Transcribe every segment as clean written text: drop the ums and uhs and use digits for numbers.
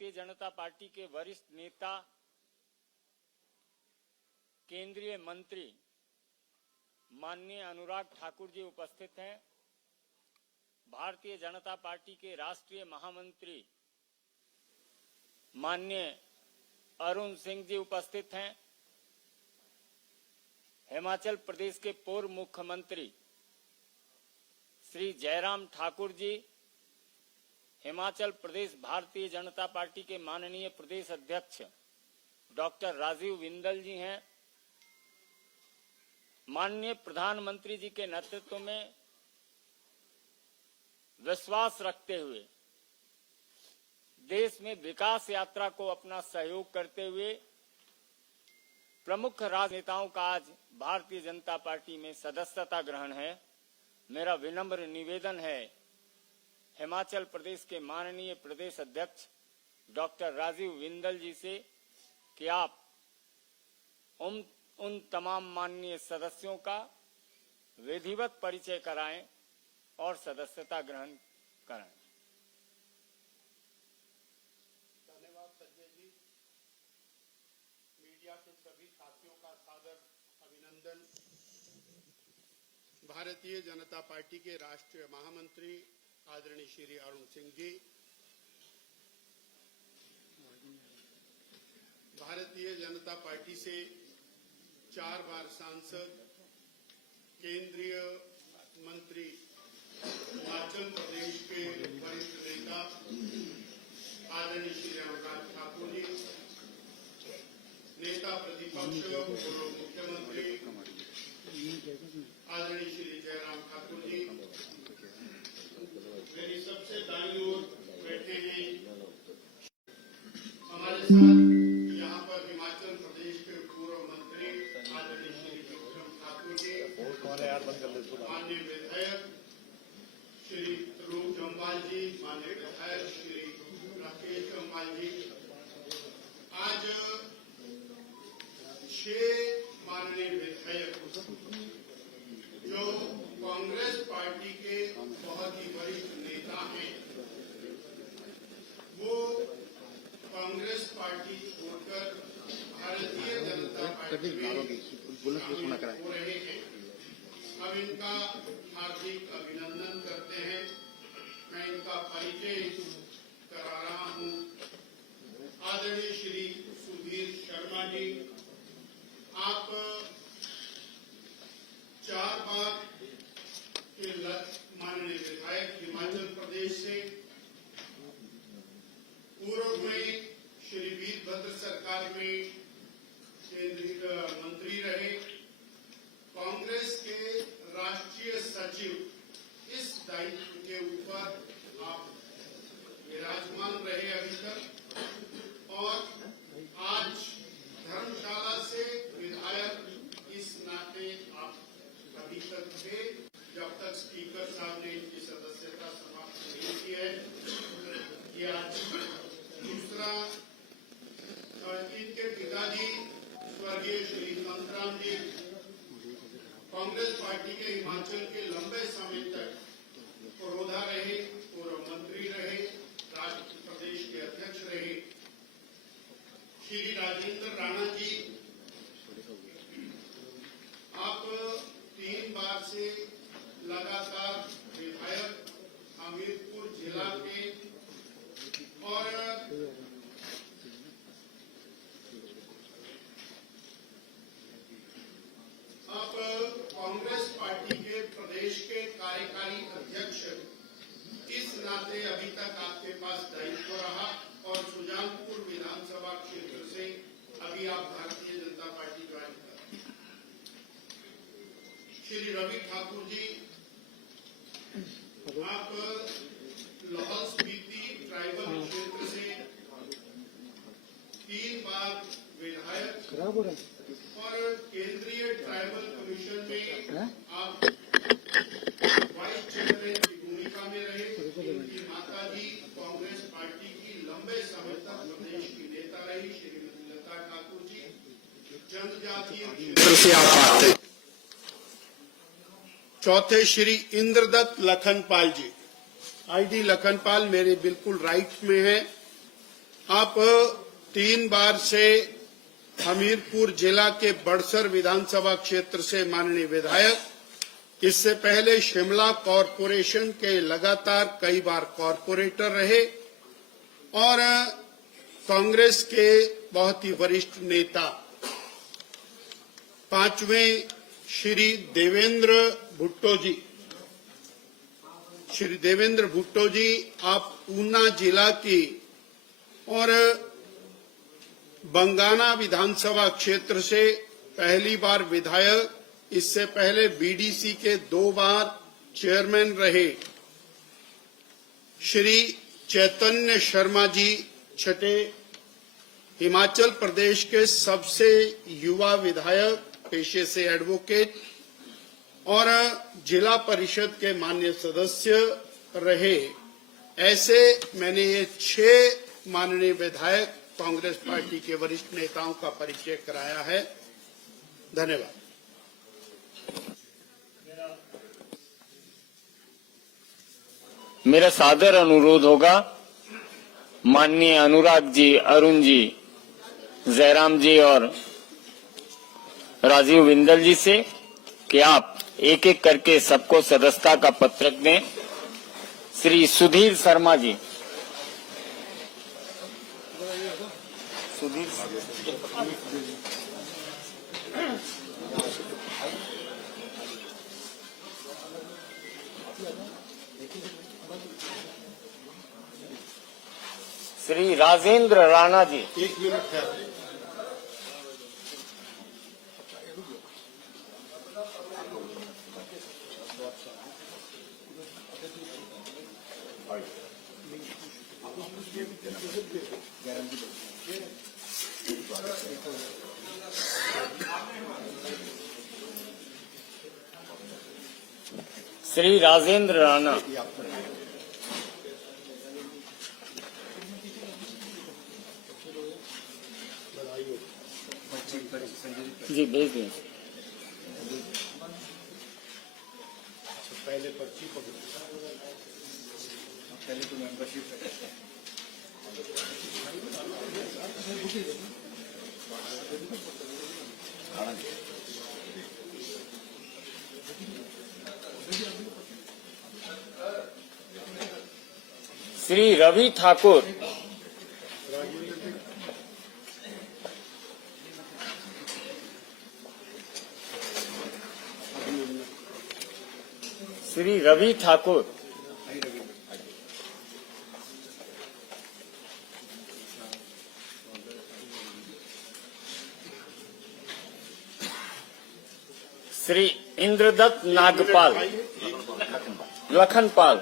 Bharatiya Janata party के वरिष्ठ नेता, केंद्रीय मंत्री माननीय अनुराग ठाकुर जी उपस्थित हैं। भारतीय जनता पार्टी के राष्ट्रीय महामंत्री माननीय अरुण सिंह जी उपस्थित हैं। हिमाचल प्रदेश के पूर्व मुख्यमंत्री श्री जयराम ठाकुर जी, हिमाचल प्रदेश भारतीय जनता पार्टी के माननीय प्रदेश अध्यक्ष डॉक्टर राजीव बिंदल जी हैं। माननीय प्रधानमंत्री जी के नेतृत्व में विश्वास रखते हुए देश में विकास यात्रा को अपना सहयोग करते हुए प्रमुख राजनेताओं का आज भारतीय जनता पार्टी में सदस्यता ग्रहण है। मेरा विनम्र निवेदन है हिमाचल प्रदेश के माननीय प्रदेश अध्यक्ष डॉक्टर राजीव बिंदल जी से कि आप उन तमाम माननीय सदस्यों का विधिवत परिचय कराएं और सदस्यता ग्रहण कराएं। धन्यवाद संजय जी। मीडिया के सभी साथियों का सादर अभिनंदन। भारतीय जनता पार्टी के राष्ट्रीय महामंत्री आदरणीय श्री अरुण सिंह जी, भारतीय जनता पार्टी से 4 बार सांसद, केंद्रीय मंत्री, हिमाचल प्रदेश के वरिष्ठ नेता आदरणीय श्री अनुराग ठाकुर जी, नेता प्रतिपक्ष पूर्व मुख्यमंत्री आदरणीय श्री जयराम ठाकुर जी, मेरी सबसे दाईं ओर बैठे हैं हमारे साथ यहाँ पर हिमाचल प्रदेश के पूर्व मंत्री आदरणीय श्री विक्रम ठाकुर जी, माननीय विधायक श्री रूप जम्वाल जी, माननीय विधायक श्री राकेश जम्वाल जी। आज 6 माननीय विधायक जो कांग्रेस पार्टी के बहुत ही वरिष्ठ नेता हैं, वो कांग्रेस पार्टी छोड़कर भारतीय जनता पार्टी में शामिल हो रहे हैं। अब इनका हार्दिक अभिनंदन करते हैं। मैं इनका परिचय करा रहा हूं। आदरणीय श्री सुधीर शर्मा जी, आप 4 बार के माननीय विधायक हिमाचल प्रदेश से, पूर्व में श्री वीरभद्र सरकार में केंद्रीय मंत्री रहे, कांग्रेस के राष्ट्रीय सचिव, इस दायित्व के ऊपर आप विराजमान रहे अभी तक, और आज धर्मशाला से विधायक इस नाते आप अभी तक थे जब तक स्पीकर साहब ने इनकी सदस्यता समाप्त नहीं की है। ये आज दूसरा, इनके पिताजी स्वर्गीय श्री संतराम जी कांग्रेस पार्टी के हिमाचल के लंबे समय तक पुरोधा रहे, पूर्व मंत्री रहे, राज्य प्रदेश के अध्यक्ष रहे। श्री राजेंद्र राणा जी, आप 3 बार से लगातार विधायक हमीरपुर जिला के, और आप कांग्रेस पार्टी के प्रदेश के कार्यकारी अध्यक्ष, इस नाते अभी तक आपके पास दायित्व रहा, और सुजानपुर विधानसभा क्षेत्र से अभी आप भारतीय जनता पार्टी ज्वाइन कर। श्री रवि ठाकुर जी, आप लाहौल स्पीति ट्राइबल क्षेत्र से 3 बार विधायक, और केंद्रीय ट्राइबल कमीशन में आप वाइस चेयरमैन की भूमिका में रहे। इनकी माता जी कांग्रेस पार्टी की लंबे समय तक प्रदेश की नेता रही, श्रीमती लता ठाकुर जी, जनजातीय क्षेत्र से आप आते। चौथे श्री इंद्रदत्त लखनपाल जी, आईडी लखनपाल मेरे बिल्कुल राइट में है, आप 3 बार से हमीरपुर जिला के बड़सर विधानसभा क्षेत्र से माननीय विधायक, इससे पहले शिमला कॉरपोरेशन के लगातार कई बार कॉरपोरेटर रहे और कांग्रेस के बहुत ही वरिष्ठ नेता। 5वें श्री देवेंद्र भुट्टो जी। श्री देवेंद्र भुट्टो जी, आप ऊना जिला की और बंगाना विधानसभा क्षेत्र से पहली बार विधायक, इससे पहले बीडीसी के 2 बार चेयरमैन रहे। श्री चैतन्य शर्मा जी, छठे, हिमाचल प्रदेश के सबसे युवा विधायक, पेशे से एडवोकेट और जिला परिषद के माननीय सदस्य रहे। ऐसे मैंने ये 6 माननीय विधायक कांग्रेस पार्टी के वरिष्ठ नेताओं का परिचय कराया है। धन्यवाद। मेरा सादर अनुरोध होगा माननीय अनुराग जी, अरुण जी, जयराम जी और राजीव बिंदल जी से कि आप एक एक करके सबको सदस्यता का पत्रक दें। श्री सुधीर शर्मा जी। श्री राजेंद्र राणा जी। 1 मिनट है। श्री राजेंद्र राणा। जी भेज दें। पहले पर्ची पकड़ो। पहले तो मेंबरशिप श्री रवि ठाकुर। श्री रवि ठाकुर। श्री इंद्रदत्त नागपाल। लखनपाल।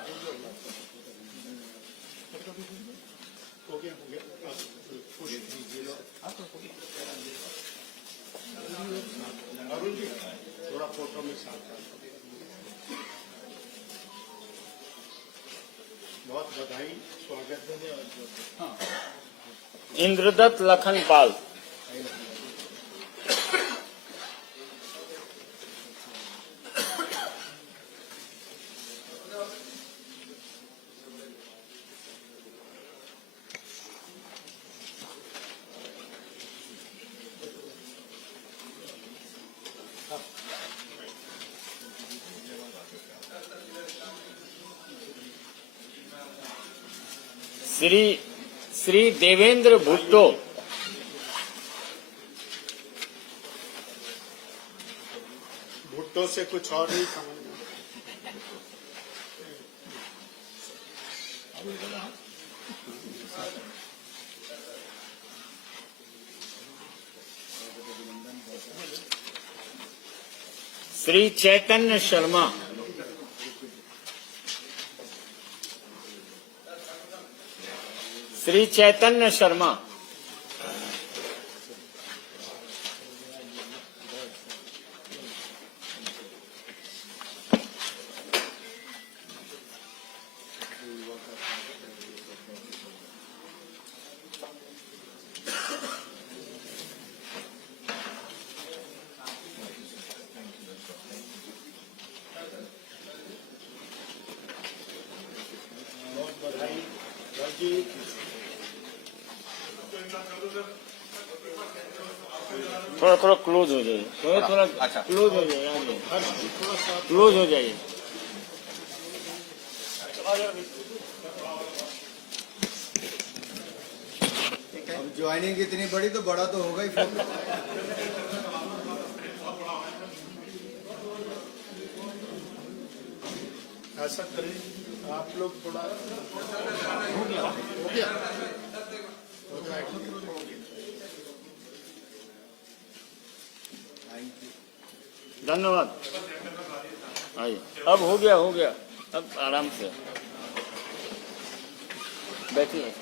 अरुण जी, थोड़ा फोटो में साथ। बहुत बधाई, स्वागत है। इंद्रदत्त लखनपाल। श्री देवेंद्र भुट्टो। भुट्टो से कुछ और नहीं समझना। श्री चैतन्य शर्मा। श्री चैतन्य शर्मा। बहुत बधाई। थोड़ा थोड़ा क्लोज हो जाइए, थोड़ा थोड़ा अच्छा। क्लोज हो जाइए, थोड़ा क्लोज हो जाइए। अब ज्वाइनिंग इतनी बड़ी तो बड़ा तो होगा ही फोटो। ऐसा करें आप लोग थोड़ा हो गया धन्यवाद। आइए, अब हो गया, अब आराम से बैठिए।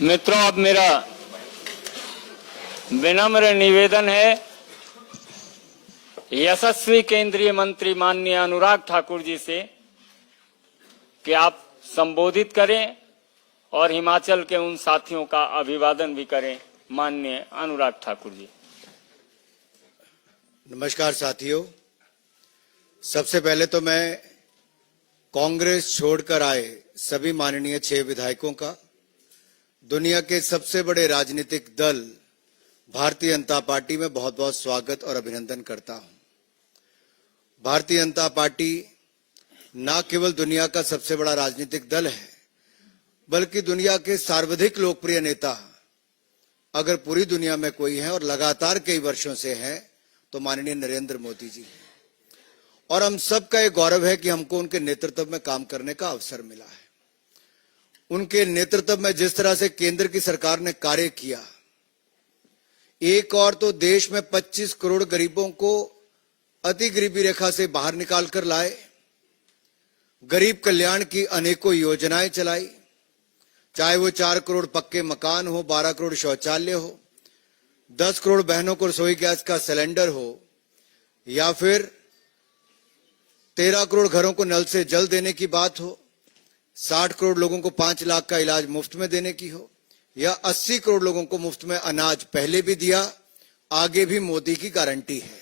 मित्रों, अब मेरा विनम्र निवेदन है यशस्वी केंद्रीय मंत्री माननीय अनुराग ठाकुर जी से कि आप संबोधित करें और हिमाचल के उन साथियों का अभिवादन भी करें। माननीय अनुराग ठाकुर जी। नमस्कार साथियों, सबसे पहले तो मैं कांग्रेस छोड़कर आए सभी माननीय 6 विधायकों का दुनिया के सबसे बड़े राजनीतिक दल भारतीय जनता पार्टी में बहुत बहुत स्वागत और अभिनंदन करता हूं। भारतीय जनता पार्टी न केवल दुनिया का सबसे बड़ा राजनीतिक दल है, बल्कि दुनिया के सर्वाधिक लोकप्रिय नेता अगर पूरी दुनिया में कोई है और लगातार कई वर्षों से है तो माननीय नरेंद्र मोदी जी हैं। और हम सबका ये गौरव है कि हमको उनके नेतृत्व में काम करने का अवसर मिला है। उनके नेतृत्व में जिस तरह से केंद्र की सरकार ने कार्य किया, एक और तो देश में 25 करोड़ गरीबों को अति गरीबी रेखा से बाहर निकाल कर लाए, गरीब कल्याण की अनेकों योजनाएं चलाई, चाहे वो 4 करोड़ पक्के मकान हो, 12 करोड़ शौचालय हो, 10 करोड़ बहनों को रसोई गैस का सिलेंडर हो, या फिर 13 करोड़ घरों को नल से जल देने की बात हो, 60 करोड़ लोगों को 5 लाख का इलाज मुफ्त में देने की हो, या 80 करोड़ लोगों को मुफ्त में अनाज पहले भी दिया, आगे भी मोदी की गारंटी है।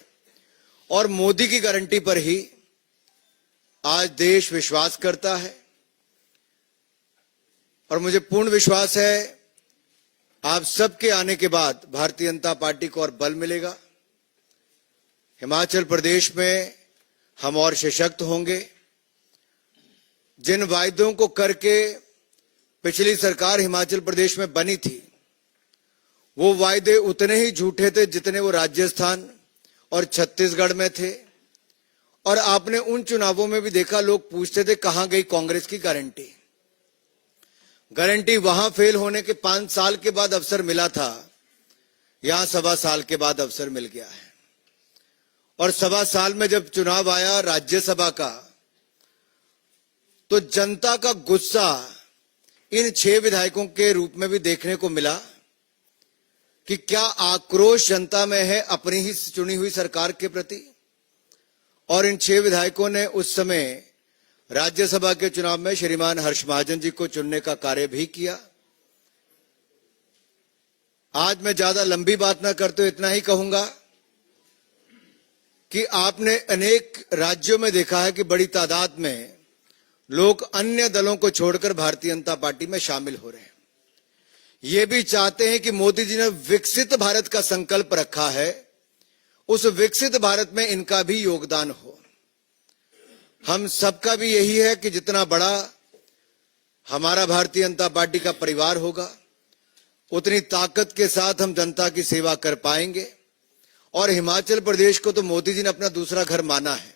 और मोदी की गारंटी पर ही आज देश विश्वास करता है और मुझे पूर्ण विश्वास है आप सबके आने के बाद भारतीय जनता पार्टी को और बल मिलेगा। हिमाचल प्रदेश में हम और सशक्त होंगे। जिन वायदों को करके पिछली सरकार हिमाचल प्रदेश में बनी थी, वो वायदे उतने ही झूठे थे जितने वो राजस्थान और छत्तीसगढ़ में थे। और आपने उन चुनावों में भी देखा, लोग पूछते थे कहां गई कांग्रेस की गारंटी। गारंटी वहां फेल होने के 5 साल के बाद अवसर मिला था, यहां 1.25 साल के बाद अवसर मिल गया है। और 1.25 साल में जब चुनाव आया राज्यसभा का, तो जनता का गुस्सा इन 6 विधायकों के रूप में भी देखने को मिला कि क्या आक्रोश जनता में है अपनी ही चुनी हुई सरकार के प्रति। और इन 6 विधायकों ने उस समय राज्यसभा के चुनाव में श्रीमान हर्ष महाजन जी को चुनने का कार्य भी किया। आज मैं ज्यादा लंबी बात ना करते हुए इतना ही कहूंगा कि आपने अनेक राज्यों में देखा है कि बड़ी तादाद में लोग अन्य दलों को छोड़कर भारतीय जनता पार्टी में शामिल हो रहे हैं। ये भी चाहते हैं कि मोदी जी ने विकसित भारत का संकल्प रखा है, उस विकसित भारत में इनका भी योगदान हो। हम सबका भी यही है कि जितना बड़ा हमारा भारतीय जनता पार्टी का परिवार होगा, उतनी ताकत के साथ हम जनता की सेवा कर पाएंगे। और हिमाचल प्रदेश को तो मोदी जी ने अपना दूसरा घर माना है,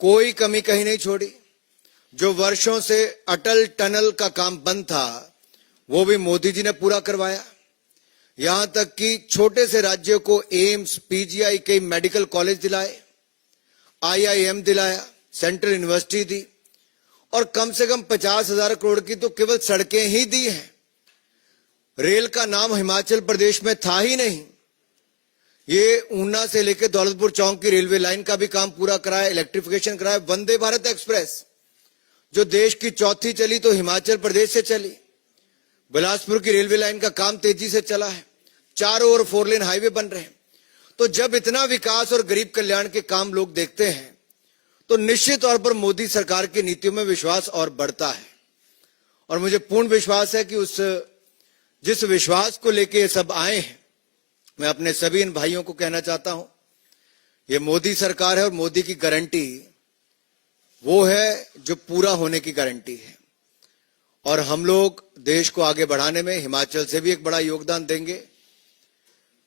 कोई कमी कहीं नहीं छोड़ी। जो वर्षों से अटल टनल का काम बंद था, वो भी मोदी जी ने पूरा करवाया। यहां तक कि छोटे से राज्यों को एम्स, पीजीआई, कई मेडिकल कॉलेज दिलाए, आईआईएम दिलाया, सेंट्रल यूनिवर्सिटी दी, और कम से कम 50,000 करोड़ की तो केवल सड़कें ही दी हैं। रेल का नाम हिमाचल प्रदेश में था ही नहीं। ये ऊना से लेकर दौलतपुर चौक की रेलवे लाइन का भी काम पूरा कराया, इलेक्ट्रिफिकेशन कराया। वंदे भारत एक्सप्रेस जो देश की चौथी चली तो हिमाचल प्रदेश से चली। बिलासपुर की रेलवे लाइन का काम तेजी से चला है, चारों ओर 4 लेन हाईवे बन रहे हैं। तो जब इतना विकास और गरीब कल्याण के काम लोग देखते हैं तो निश्चित तौर पर मोदी सरकार की नीतियों में विश्वास और बढ़ता है। और मुझे पूर्ण विश्वास है कि जिस विश्वास को लेके ये सब आए हैं, मैं अपने सभी इन भाइयों को कहना चाहता हूं, ये मोदी सरकार है और मोदी की गारंटी वो है जो पूरा होने की गारंटी है। और हम लोग देश को आगे बढ़ाने में हिमाचल से भी एक बड़ा योगदान देंगे।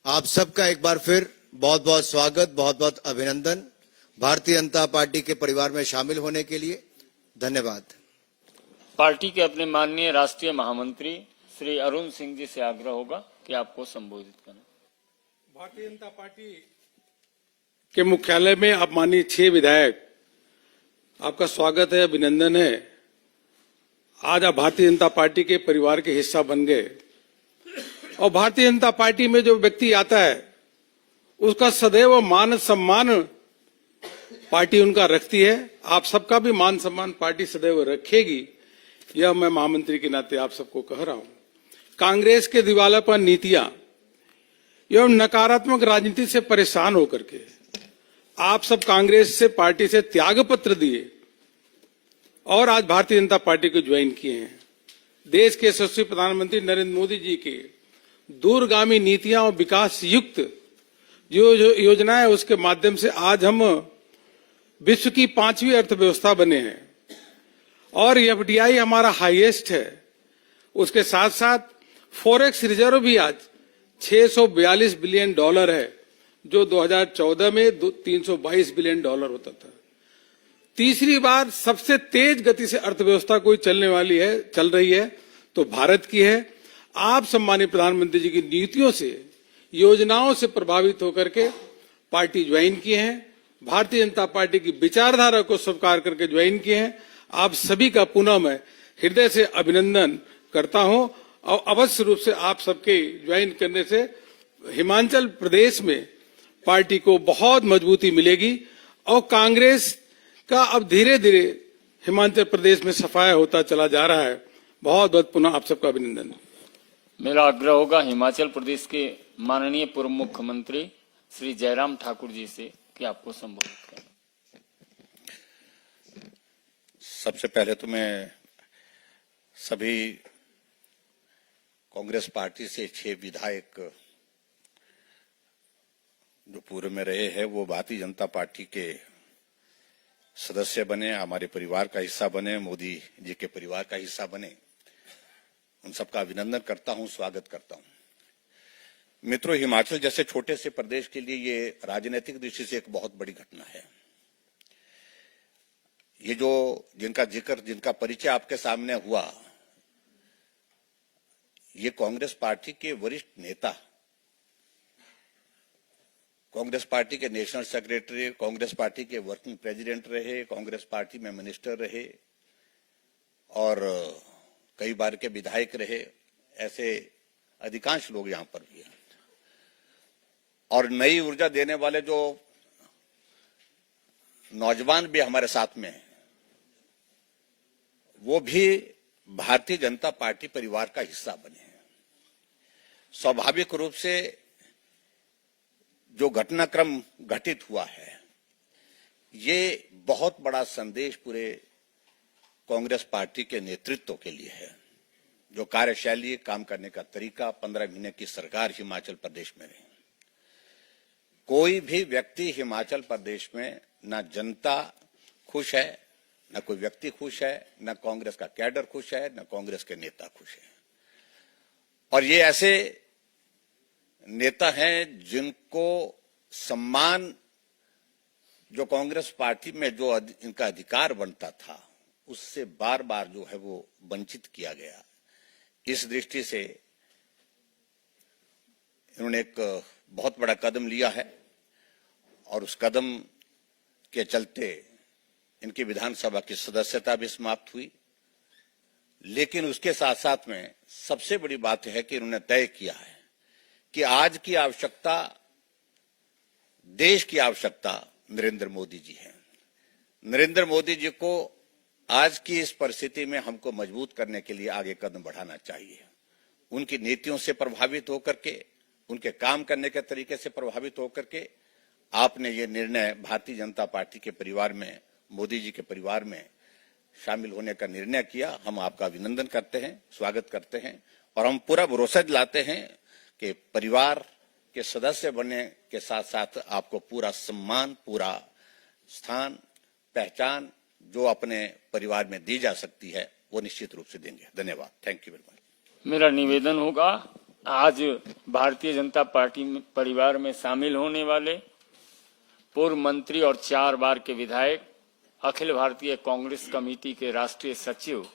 आप सबका एक बार फिर बहुत बहुत स्वागत, बहुत बहुत अभिनंदन भारतीय जनता पार्टी के परिवार में शामिल होने के लिए। धन्यवाद। पार्टी के अपने माननीय राष्ट्रीय महामंत्री श्री अरुण सिंह जी से आग्रह होगा कि आपको संबोधित करें। भारतीय जनता पार्टी के मुख्यालय में आप माननीय 6 विधायक, आपका स्वागत है, अभिनंदन है। आज आप भारतीय जनता पार्टी के परिवार के हिस्सा बन गए और भारतीय जनता पार्टी में जो व्यक्ति आता है उसका सदैव मान सम्मान पार्टी उनका रखती है। आप सबका भी मान सम्मान पार्टी सदैव रखेगी, यह मैं महामंत्री के नाते आप सबको कह रहा हूं। कांग्रेस के दिवालापन नीतियां एवं नकारात्मक राजनीति से परेशान होकर के आप सब कांग्रेस से पार्टी से त्याग पत्र दिए और आज भारतीय जनता पार्टी को ज्वाइन किए हैं। देश के यशस्वी प्रधानमंत्री नरेंद्र मोदी जी के दूरगामी नीतियां और विकास युक्त जो योजनाएं, उसके माध्यम से आज हम विश्व की 5वीं अर्थव्यवस्था बने हैं और एफडीआई हमारा हाईएस्ट है। उसके साथ साथ फॉरेक्स रिजर्व भी आज $642 बिलियन है, जो 2014 में $322 बिलियन होता था। तीसरी बार सबसे तेज गति से अर्थव्यवस्था कोई चल रही है तो भारत की है। आप सम्मानित प्रधानमंत्री जी की नीतियों से, योजनाओं से प्रभावित होकर के पार्टी ज्वाइन किए हैं, भारतीय जनता पार्टी की विचारधारा को स्वीकार करके ज्वाइन किए हैं। आप सभी का पुनः मैं हृदय से अभिनंदन करता हूं और अवश्य रूप से आप सबके ज्वाइन करने से हिमाचल प्रदेश में पार्टी को बहुत मजबूती मिलेगी और कांग्रेस का अब धीरे धीरे हिमाचल प्रदेश में सफाया होता चला जा रहा है। बहुत बहुत पुनः आप सबका अभिनंदन। मेरा आग्रह होगा हिमाचल प्रदेश के माननीय पूर्व मुख्यमंत्री श्री जयराम ठाकुर जी से कि आपको संबोधित करें। सबसे पहले तो मैं सभी कांग्रेस पार्टी से 6 विधायक जो पूर्व में रहे हैं वो भारतीय जनता पार्टी के सदस्य बने, हमारे परिवार का हिस्सा बने, मोदी जी के परिवार का हिस्सा बने, उन सबका अभिनंदन करता हूं, स्वागत करता हूं। मित्रों, हिमाचल जैसे छोटे से प्रदेश के लिए ये राजनीतिक दृष्टि से एक बहुत बड़ी घटना है। ये जो जिनका परिचय आपके सामने हुआ, ये कांग्रेस पार्टी के वरिष्ठ नेता, कांग्रेस पार्टी के नेशनल सेक्रेटरी, कांग्रेस पार्टी के वर्किंग प्रेसिडेंट रहे, कांग्रेस पार्टी में मिनिस्टर रहे और कई बार के विधायक रहे। ऐसे अधिकांश लोग यहां पर भी हैं और नई ऊर्जा देने वाले जो नौजवान भी हमारे साथ में हैं, वो भी भारतीय जनता पार्टी परिवार का हिस्सा बने हैं। स्वाभाविक रूप से जो घटनाक्रम घटित हुआ है, ये बहुत बड़ा संदेश पूरे कांग्रेस पार्टी के नेतृत्व के लिए है। जो कार्यशैली, काम करने का तरीका, 15 महीने की सरकार हिमाचल प्रदेश में रही, कोई भी व्यक्ति हिमाचल प्रदेश में ना जनता खुश है, न कोई व्यक्ति खुश है, न कांग्रेस का कैडर खुश है, न कांग्रेस के नेता खुश है। और ये ऐसे नेता हैं जिनको सम्मान जो कांग्रेस पार्टी में जो इनका अधिकार बनता था, उससे बार बार जो है वो वंचित किया गया। इस दृष्टि से इन्होंने एक बहुत बड़ा कदम लिया है और उस कदम के चलते इनकी विधानसभा की सदस्यता भी समाप्त हुई। लेकिन उसके साथ साथ में सबसे बड़ी बात है कि इन्होंने तय किया है कि आज की आवश्यकता, देश की आवश्यकता नरेंद्र मोदी जी है। नरेंद्र मोदी जी को आज की इस परिस्थिति में हमको मजबूत करने के लिए आगे कदम बढ़ाना चाहिए। उनकी नीतियों से प्रभावित होकर के, उनके काम करने के तरीके से प्रभावित होकर के आपने ये निर्णय भारतीय जनता पार्टी के परिवार में मोदी जी के परिवार में शामिल होने का निर्णय किया। हम आपका अभिनंदन करते हैं, स्वागत करते हैं और हम पूरा भरोसा दिलाते हैं कि परिवार के सदस्य बनने के साथ साथ आपको पूरा सम्मान, पूरा स्थान, पहचान जो अपने परिवार में दी जा सकती है वो निश्चित रूप से देंगे। धन्यवाद। Thank you very much. मेरा निवेदन होगा, आज भारतीय जनता पार्टी परिवार में शामिल होने वाले पूर्व मंत्री और 4 बार के विधायक अखिल भारतीय कांग्रेस कमेटी के राष्ट्रीय सचिव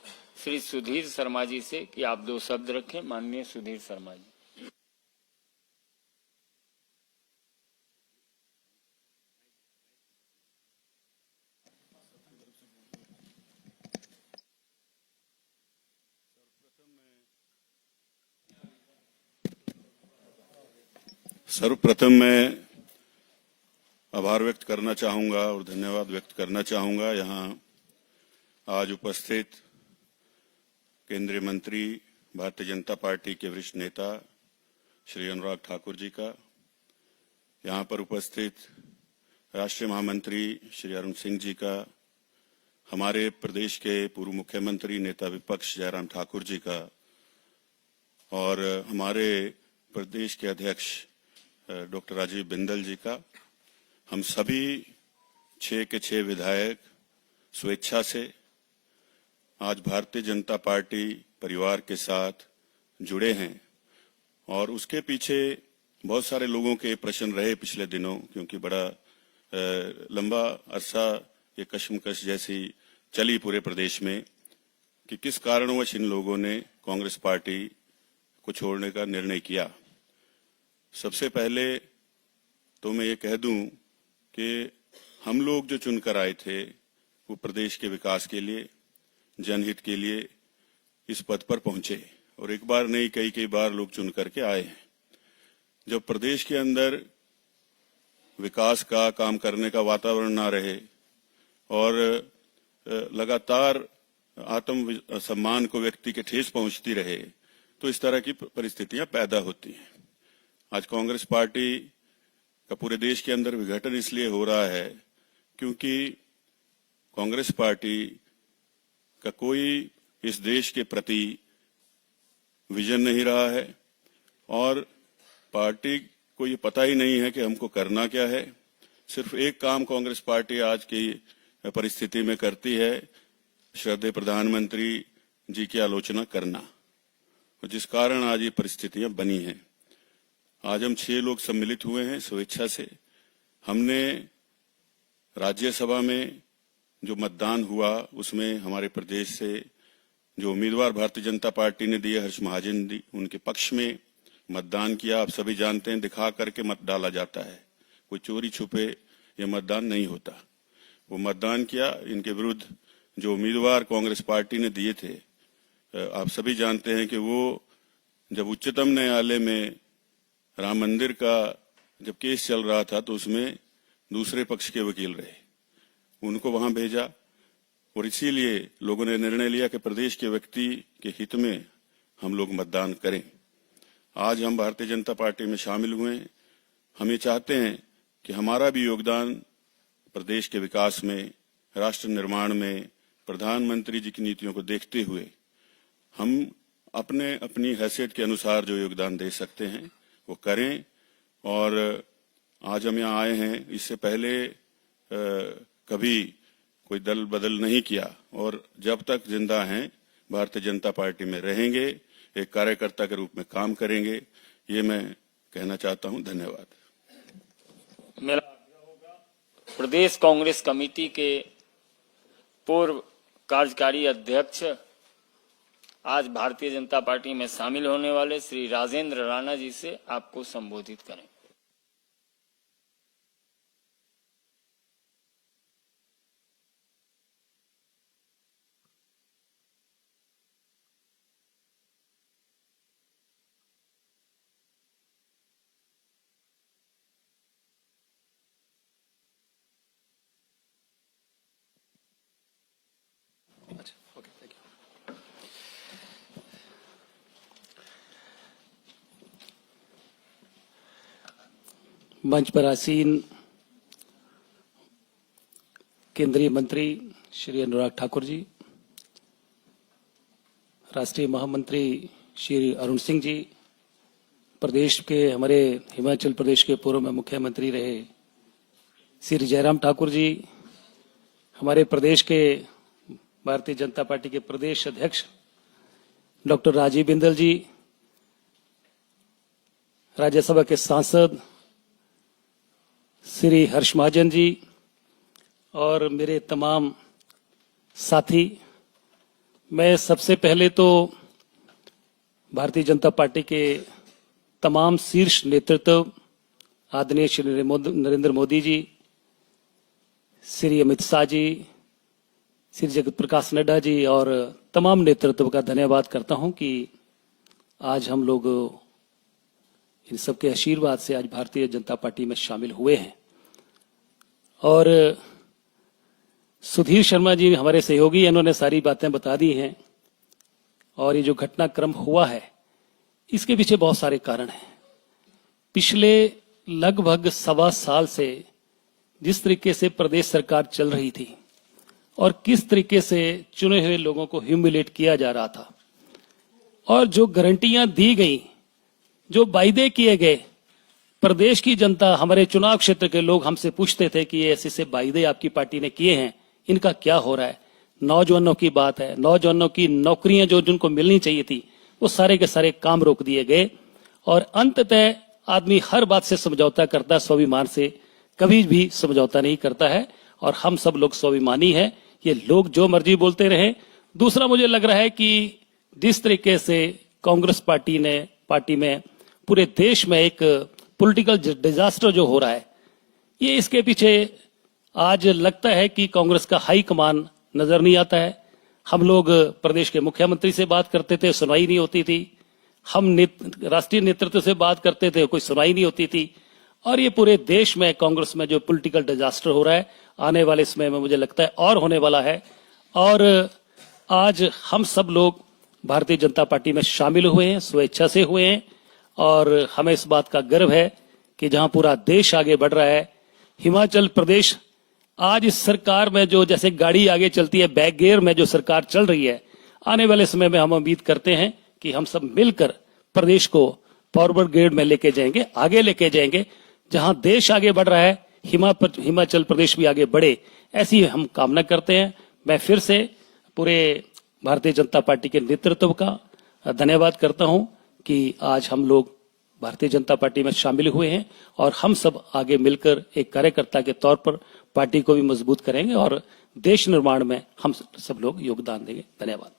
श्री सुधीर शर्मा जी से कि आप 2 शब्द रखें। माननीय सुधीर शर्मा जी। सर्वप्रथम मैं आभार व्यक्त करना चाहूंगा और धन्यवाद व्यक्त करना चाहूंगा यहाँ आज उपस्थित केंद्रीय मंत्री भारतीय जनता पार्टी के वरिष्ठ नेता श्री अनुराग ठाकुर जी का, यहाँ पर उपस्थित राष्ट्रीय महामंत्री श्री अरुण सिंह जी का, हमारे प्रदेश के पूर्व मुख्यमंत्री नेता विपक्ष जयराम ठाकुर जी का और हमारे प्रदेश के अध्यक्ष डॉक्टर राजीव बिंदल जी का। हम सभी 6 के 6 विधायक स्वेच्छा से आज भारतीय जनता पार्टी परिवार के साथ जुड़े हैं और उसके पीछे बहुत सारे लोगों के प्रश्न रहे पिछले दिनों, क्योंकि बड़ा लंबा अरसा ये कश्मकश जैसी चली पूरे प्रदेश में कि किस कारणवश इन लोगों ने कांग्रेस पार्टी को छोड़ने का निर्णय किया। सबसे पहले तो मैं ये कह दूं कि हम लोग जो चुनकर आए थे वो प्रदेश के विकास के लिए, जनहित के लिए इस पद पर पहुंचे और एक बार नहीं कई बार लोग चुन करके आए हैं। जब प्रदेश के अंदर विकास का काम करने का वातावरण ना रहे और लगातार आत्म सम्मान को व्यक्ति के ठेस पहुंचती रहे तो इस तरह की परिस्थितियां पैदा होती हैं। आज कांग्रेस पार्टी का पूरे देश के अंदर विघटन इसलिए हो रहा है क्योंकि कांग्रेस पार्टी का कोई इस देश के प्रति विजन नहीं रहा है और पार्टी को ये पता ही नहीं है कि हमको करना क्या है। सिर्फ एक काम कांग्रेस पार्टी आज की परिस्थिति में करती है, श्रद्धेय प्रधानमंत्री जी की आलोचना करना, जिस कारण आज ये परिस्थितियां बनी हैं। आज हम 6 लोग सम्मिलित हुए हैं स्वेच्छा से। हमने राज्यसभा में जो मतदान हुआ उसमें हमारे प्रदेश से जो उम्मीदवार भारतीय जनता पार्टी ने दिए हर्ष महाजन जी, उनके पक्ष में मतदान किया। आप सभी जानते हैं दिखा करके मत डाला जाता है, कोई चोरी छुपे ये मतदान नहीं होता। वो मतदान किया। इनके विरुद्ध जो उम्मीदवार कांग्रेस पार्टी ने दिए थे, आप सभी जानते हैं कि वो जब उच्चतम न्यायालय में राम मंदिर का जब केस चल रहा था तो उसमें दूसरे पक्ष के वकील रहे, उनको वहां भेजा और इसीलिए लोगों ने निर्णय लिया कि प्रदेश के व्यक्ति के हित में हम लोग मतदान करें। आज हम भारतीय जनता पार्टी में शामिल हुए हैं। हम ये चाहते हैं कि हमारा भी योगदान प्रदेश के विकास में, राष्ट्र निर्माण में, प्रधानमंत्री जी की नीतियों को देखते हुए हम अपनी हैसियत के अनुसार जो योगदान दे सकते हैं वो करें। और आज हम यहाँ आए हैं, इससे पहले कभी कोई दल बदल नहीं किया और जब तक जिंदा हैं भारतीय जनता पार्टी में रहेंगे, एक कार्यकर्ता के रूप में काम करेंगे, ये मैं कहना चाहता हूं। धन्यवाद। मेरा प्रदेश कांग्रेस कमेटी के पूर्व कार्यकारी अध्यक्ष आज भारतीय जनता पार्टी में शामिल होने वाले श्री राजेंद्र राणा जी से आपको संबोधित करें। मंच पर आसीन केंद्रीय मंत्री श्री अनुराग ठाकुर जी, राष्ट्रीय महामंत्री श्री अरुण सिंह जी, प्रदेश के हमारे हिमाचल प्रदेश के पूर्व में मुख्यमंत्री रहे श्री जयराम ठाकुर जी, हमारे प्रदेश के भारतीय जनता पार्टी के प्रदेश अध्यक्ष डॉक्टर राजीव बिंदल जी, राज्यसभा के सांसद श्री हर्ष महाजन जी और मेरे तमाम साथी, मैं सबसे पहले तो भारतीय जनता पार्टी के तमाम शीर्ष नेतृत्व आदरणीय श्री नरेंद्र मोदी जी, श्री अमित शाह जी, श्री जगत प्रकाश नड्डा जी और तमाम नेतृत्व का धन्यवाद करता हूं कि आज हम लोग इन सबके आशीर्वाद से आज भारतीय जनता पार्टी में शामिल हुए हैं। और सुधीर शर्मा जी हमारे सहयोगी, इन्होंने सारी बातें बता दी हैं। और ये जो घटनाक्रम हुआ है इसके पीछे बहुत सारे कारण हैं। पिछले लगभग 1.25 साल से जिस तरीके से प्रदेश सरकार चल रही थी और किस तरीके से चुने हुए लोगों को ह्यूमिलेट किया जा रहा था और जो गारंटियां दी गई, जो वायदे किए गए, प्रदेश की जनता, हमारे चुनाव क्षेत्र के लोग हमसे पूछते थे कि ये ऐसे से वायदे आपकी पार्टी ने किए हैं, इनका क्या हो रहा है। नौजवानों की बात है, नौजवानों की नौकरियां जो जिनको मिलनी चाहिए थी वो सारे के सारे काम रोक दिए गए। और अंततः आदमी हर बात से समझौता करता है, स्वाभिमान से कभी भी समझौता नहीं करता है। और हम सब लोग स्वाभिमानी हैं, ये लोग जो मर्जी बोलते रहे। दूसरा, मुझे लग रहा है कि जिस तरीके से कांग्रेस पार्टी में पूरे देश में एक पॉलिटिकल डिजास्टर जो हो रहा है, ये इसके पीछे आज लगता है कि कांग्रेस का हाई कमान नजर नहीं आता है। हम लोग प्रदेश के मुख्यमंत्री से बात करते थे, सुनवाई नहीं होती थी। हम राष्ट्रीय नेतृत्व से बात करते थे, कोई सुनवाई नहीं होती थी। और ये पूरे देश में कांग्रेस में जो पॉलिटिकल डिजास्टर हो रहा है, आने वाले समय में मुझे लगता है और होने वाला है। और आज हम सब लोग भारतीय जनता पार्टी में शामिल हुए हैं, स्वेच्छा से हुए हैं। और हमें इस बात का गर्व है कि जहां पूरा देश आगे बढ़ रहा है, हिमाचल प्रदेश आज इस सरकार में जो जैसे गाड़ी आगे चलती है बैक गियर में जो सरकार चल रही है, आने वाले समय में हम उम्मीद करते हैं कि हम सब मिलकर प्रदेश को फॉरवर्ड गियर में लेके जाएंगे, आगे लेके जाएंगे। जहां देश आगे बढ़ रहा है, हिमाचल प्रदेश भी आगे बढ़े, ऐसी हम कामना करते हैं। मैं फिर से पूरे भारतीय जनता पार्टी के नेतृत्व का धन्यवाद करता हूं कि आज हम लोग भारतीय जनता पार्टी में शामिल हुए हैं और हम सब आगे मिलकर एक कार्यकर्ता के तौर पर पार्टी को भी मजबूत करेंगे और देश निर्माण में हम सब लोग योगदान देंगे। धन्यवाद।